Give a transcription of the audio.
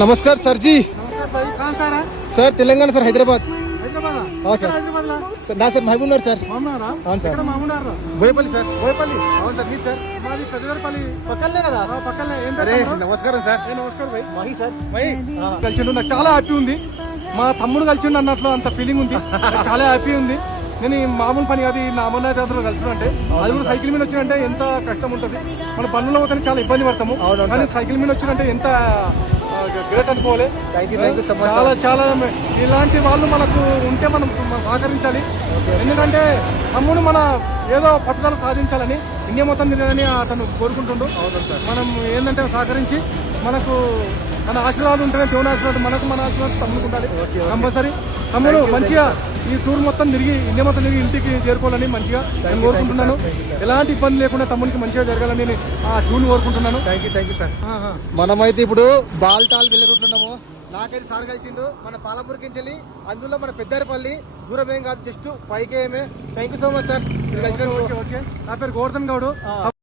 नमस्कार सर जी। नमस्कार भाई, कहाँ से आ रहा है? Sir Telangana sir Hyderabad. హైదరాబాద్ हाँ सर। హైదరాబాద్ सर ना सर महबूब नगर सर। మామూనారా? అవును సార్. ఇక్కడ మామూనారా? బోయపల్లి సార్. బోయపల్లి. అవును సార్ మీ సార్. మాది పెద్దపల్లి పక్కనే కదా. పక్కనే. ఏం అరే పేరు తమ్ముడు? నమస్కారం సార్. ఏ నమస్కారం భాయ్. మహి సార్. భాయ్ కలిసిండు, నాకు చాలా హ్యాపీ ఉంది. మా తమ్ముడు కలిసిండు అన్నట్లు అంత ఫీలింగ్ ఉంది. నాకు చాలా హ్యాపీ ఉంది. నేను ఈ మామూలు పని కాదు, నా అమర్నాథ్ యాత్రలో కలిసిన అంటే అది కూడా సైకిల్ మీద వచ్చినంటే ఎంత కష్టం ఉంటుంది. మన పనుల్లో పోతే చాలా ఇబ్బంది పడతాము, కానీ సైకిల్ మీద వచ్చినంటే ఎంత గ్రేట్ అనుకోవాలి. చాలా చాలా ఇలాంటి వాళ్ళు మనకు ఉంటే మనం సహకరించాలి. ఎందుకంటే తమ్ముడు మన ఏదో పట్టుదల సాధించాలని, ఇండియా మొత్తం తిరగాలని అతను కోరుకుంటుండు. మనం ఏంటంటే సహకరించి మనకు మన ఆశీర్వాదం ఉంటేనే దేవుని ఆశీర్వాదం మనకు, మన ఆశీర్వాదం తమ్ముడికి ఉండాలి కంపల్సరీ. తమ్ముడు మంచిగా ఈ టూర్ మొత్తం తిరిగి, ఇండియా మొత్తం తిరిగి ఇంటికి చేరుకోవాలని మంచిగా నేను కోరుకుంటున్నాను. ఎలాంటి ఇబ్బంది లేకుండా తమ్ముడికి మంచిగా జరగాలని నేను ఆ శివుని కోరుకుంటున్నాను. Thank you sir. మనమైతే ఇప్పుడు బాల్టాల్ వెళ్ళే రూట్లో ఉన్నాము. నాకైతే సార్ కలిసిండు మన పాలపూర్కి వెళ్ళి, అందులో మన పెద్దారిపల్లి దూరం ఏం కాదు, just 5 km. Thank you so much sir. Okay. నా పేరు గోవర్ధన్ గౌడ్.